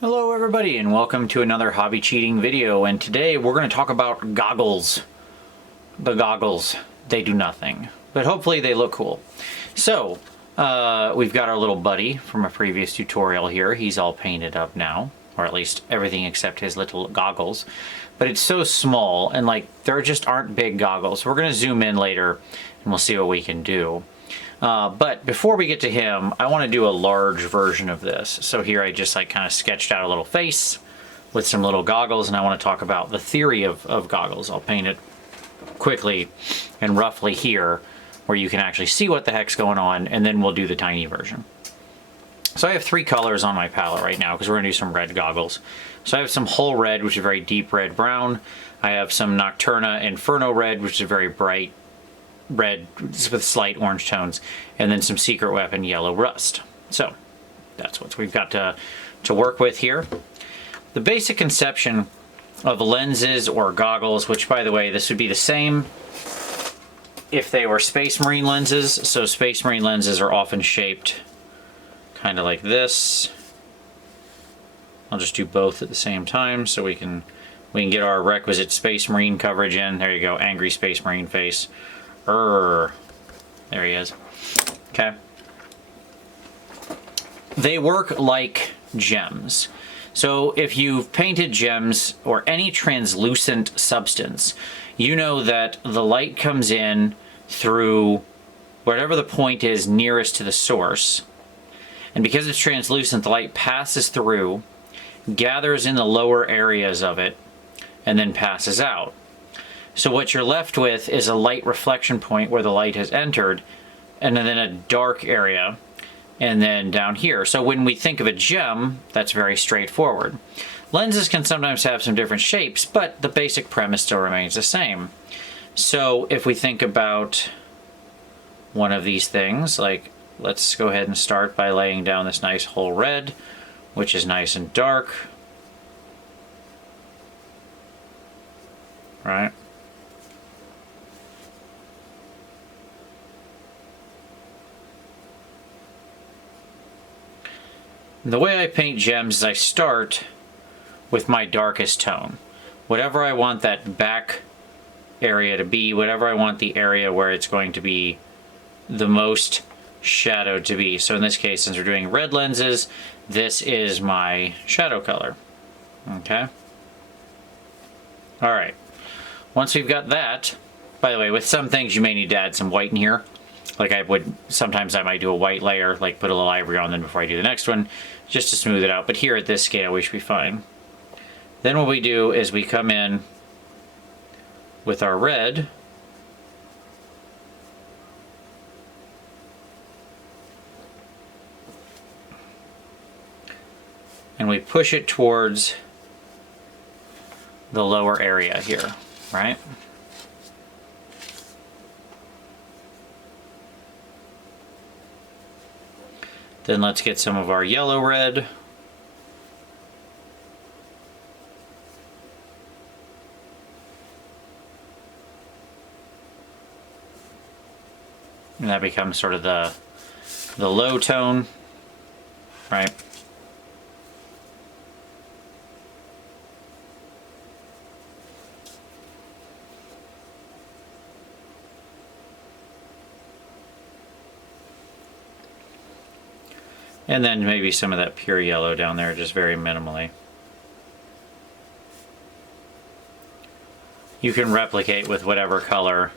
Hello everybody and welcome to another hobby cheating video, and today we're going to talk about goggles. The goggles, they do nothing, but hopefully they look cool. So we've got our little buddy from a previous tutorial here. He's all painted up now, or at least everything except his little goggles, but it's so small and like there just aren't big goggles. We're going to zoom in later and we'll see what we can do. But before we get to him, I want to do a large version of this. So here I just like kind of sketched out a little face with some little goggles, and I want to talk about the theory of goggles. I'll paint it quickly and roughly here where you can actually see what the heck's going on, and then we'll do the tiny version. So I have three colors on my palette right now because we're going to do some red goggles. So I have some whole red, which is a very deep red brown. I have some Nocturna Inferno red, which is a very bright red with slight orange tones, and then some Secret Weapon yellow rust. So that's what we've got to work with here. The basic conception of lenses or goggles, which by the way, this would be the same if they were Space Marine lenses. So Space Marine lenses are often shaped kind of like this. I'll just do both at the same time so we can get our requisite Space Marine coverage in. There you go, angry Space Marine face. There he is. Okay. They work like gems. So if you've painted gems or any translucent substance, you know that the light comes in through whatever the point is nearest to the source. And because it's translucent, the light passes through, gathers in the lower areas of it, and then passes out. So what you're left with is a light reflection point where the light has entered, and then a dark area, and then down here. So when we think of a gem, that's very straightforward. Lenses can sometimes have some different shapes, but the basic premise still remains the same. So if we think about one of these things, like let's go ahead and start by laying down this nice whole red, which is nice and dark. Right? The way I paint gems is I start with my darkest tone. Whatever I want that back area to be, whatever I want the area where it's going to be the most shadowed to be. So in this case, since we're doing red lenses, this is my shadow color. Okay? Alright. Once we've got that, by the way, with some things you may need to add some white in here. Like sometimes I might do a white layer, like put a little ivory on them before I do the next one, just to smooth it out. But here at this scale, we should be fine. Then what we do is we come in with our red, and we push it towards the lower area here, right? Then let's get some of our yellow red. And that becomes sort of the low tone, right? And then maybe some of that pure yellow down there, just very minimally. You can replicate with whatever color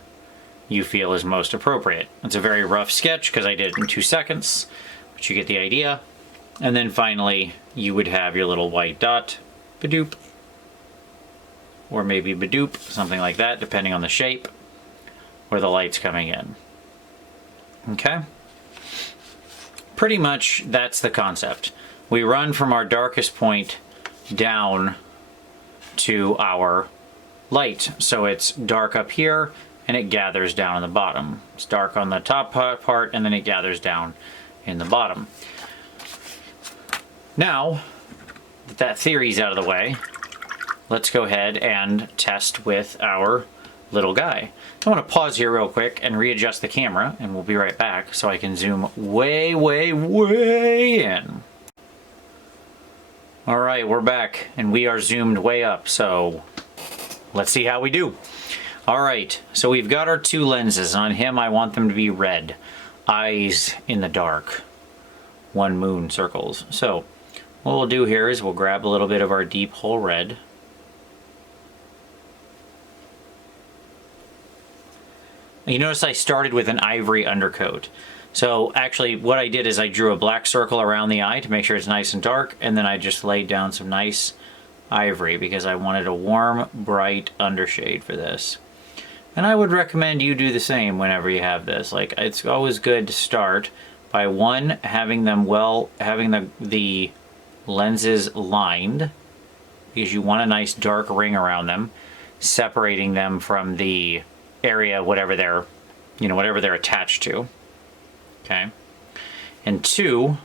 you feel is most appropriate. It's a very rough sketch because I did it in 2 seconds, but you get the idea. And then finally, you would have your little white dot, badoop, or maybe badoop, something like that, depending on the shape where the light's coming in. Okay? Pretty much that's the concept. We run from our darkest point down to our light. So it's dark up here and it gathers down on the bottom. It's dark on the top part and then it gathers down in the bottom. Now that theory's out of the way, let's go ahead and test with our little guy. I want to pause here real quick and readjust the camera, and we'll be right back so I can zoom way, way, way in. All right, we're back, and we are zoomed way up, so let's see how we do. All right, so we've got our two lenses. On him, I want them to be red. Eyes in the dark. One moon circles. So what we'll do here is we'll grab a little bit of our deep hole red. You notice I started with an ivory undercoat. So actually what I did is I drew a black circle around the eye to make sure it's nice and dark, and then I just laid down some nice ivory because I wanted a warm, bright undershade for this. And I would recommend you do the same whenever you have this. Like, it's always good to start by one, having the lenses lined, because you want a nice dark ring around them, separating them from the area, whatever they're attached to. Okay. And two,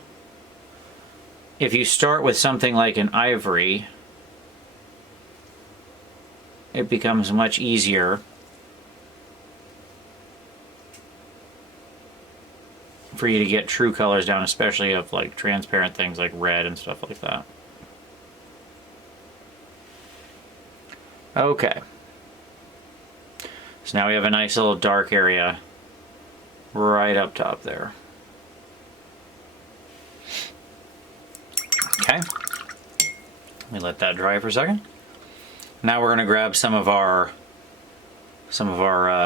if you start with something like an ivory, it becomes much easier for you to get true colors down, especially of like transparent things like red and stuff like that. Okay. So now we have a nice little dark area right up top there. Okay. Let me let that dry for a second. Now we're going to grab some of our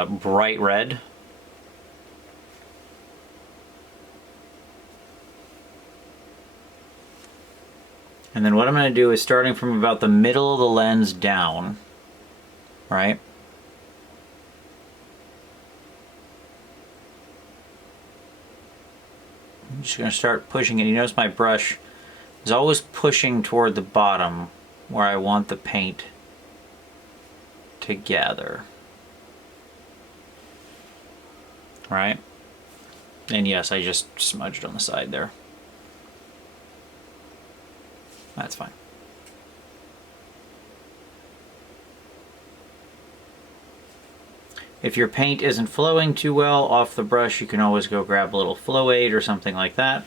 bright red. And then what I'm going to do is, starting from about the middle of the lens down, right? I'm just going to start pushing it. You notice my brush is always pushing toward the bottom where I want the paint to gather. Right? And yes, I just smudged on the side there. That's fine. If your paint isn't flowing too well off the brush, you can always go grab a little flow aid or something like that.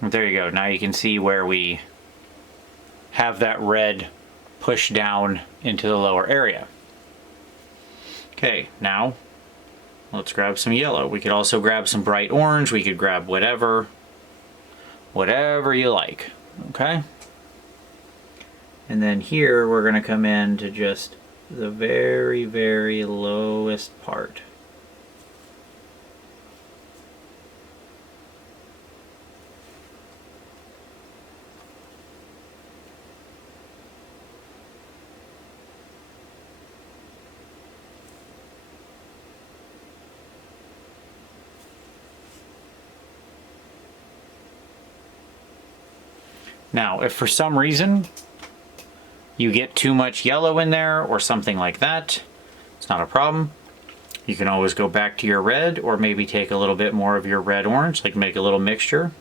And there you go. Now you can see where we have that red pushed down into the lower area. Okay, now let's grab some yellow. We could also grab some bright orange. We could grab whatever you like. Okay? And then here we're going to come in to just the very, very lowest part. Now, if for some reason you get too much yellow in there or something like that, it's not a problem. You can always go back to your red, or maybe take a little bit more of your red orange, like make a little mixture.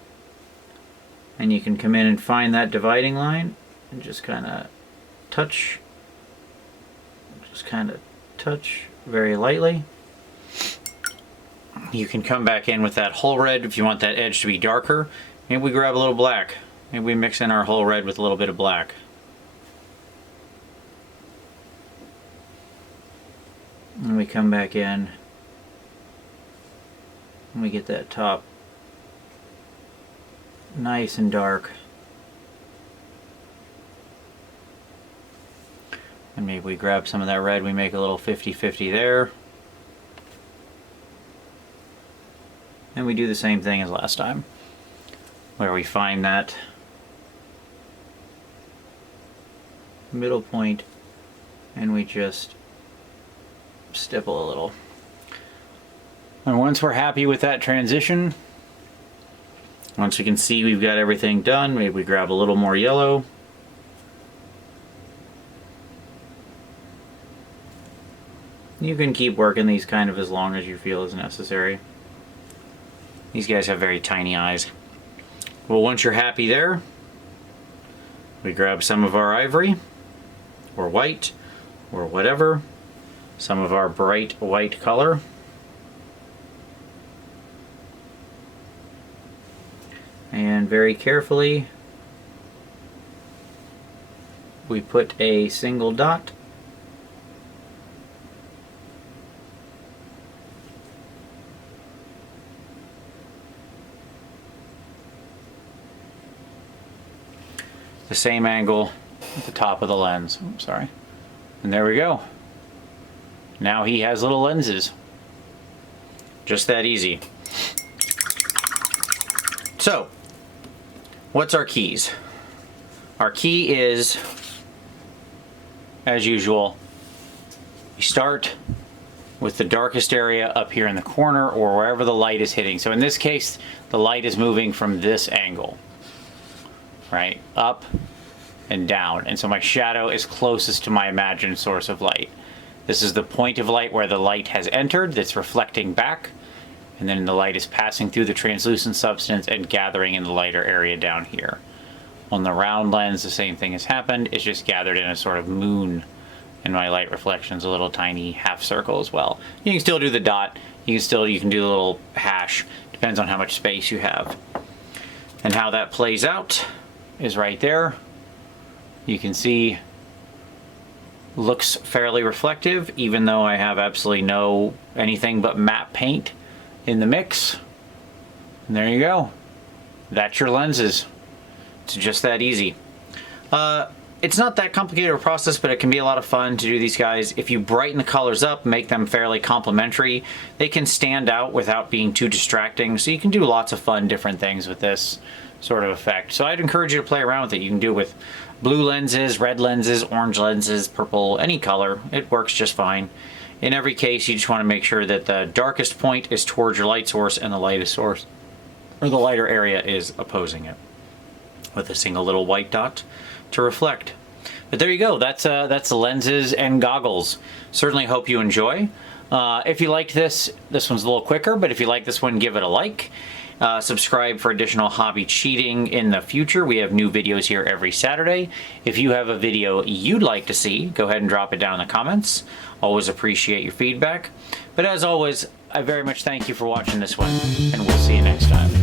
And you can come in and find that dividing line and just kind of touch. Just kind of touch very lightly. You can come back in with that whole red if you want that edge to be darker. Maybe we grab a little black. Maybe we mix in our whole red with a little bit of black. And we come back in and we get that top nice and dark. And maybe we grab some of that red, we make a little 50-50 there. And we do the same thing as last time, where we find that middle point and we just stipple a little. And once we're happy with that transition, once we can see we've got everything done, maybe we grab a little more yellow. You can keep working these kind of as long as you feel is necessary. These guys have very tiny eyes. Well, once you're happy there, we grab some of our ivory, or white, or whatever, some of our bright white color. And very carefully, we put a single dot. The same angle at the top of the lens. Oops, sorry. And there we go. Now he has little lenses. Just that easy. So, what's our keys? Our key is, as usual, you start with the darkest area up here in the corner or wherever the light is hitting. So in this case, the light is moving from this angle, right? Up and down. And so my shadow is closest to my imagined source of light. This is the point of light where the light has entered that's reflecting back, and then the light is passing through the translucent substance and gathering in the lighter area down here. On the round lens, the same thing has happened. It's just gathered in a sort of moon, and my light reflection's a little tiny half circle as well. You can still do the dot. You can do the little hash. Depends on how much space you have. And how that plays out is right there. You can see looks fairly reflective, even though I have absolutely no anything but matte paint in the mix. And there you go. That's your lenses. It's just that easy. It's not that complicated of a process, but it can be a lot of fun to do these guys. If you brighten the colors up, make them fairly complementary, they can stand out without being too distracting. So you can do lots of fun different things with this sort of effect. So I'd encourage you to play around with it. You can do it with blue lenses, red lenses, orange lenses, purple, any color. It works just fine. In every case, you just want to make sure that the darkest point is towards your light source and the lightest source, or the lighter area, is opposing it, with a single little white dot to reflect. But there you go. That's the lenses and goggles. Certainly hope you enjoy. If you liked this one's a little quicker, but if you like this one, give it a like. Subscribe for additional hobby cheating in the future. We have new videos here every Saturday. If you have a video you'd like to see, go ahead and drop it down in the comments. Always appreciate your feedback. But as always, I very much thank you for watching this one, and we'll see you next time.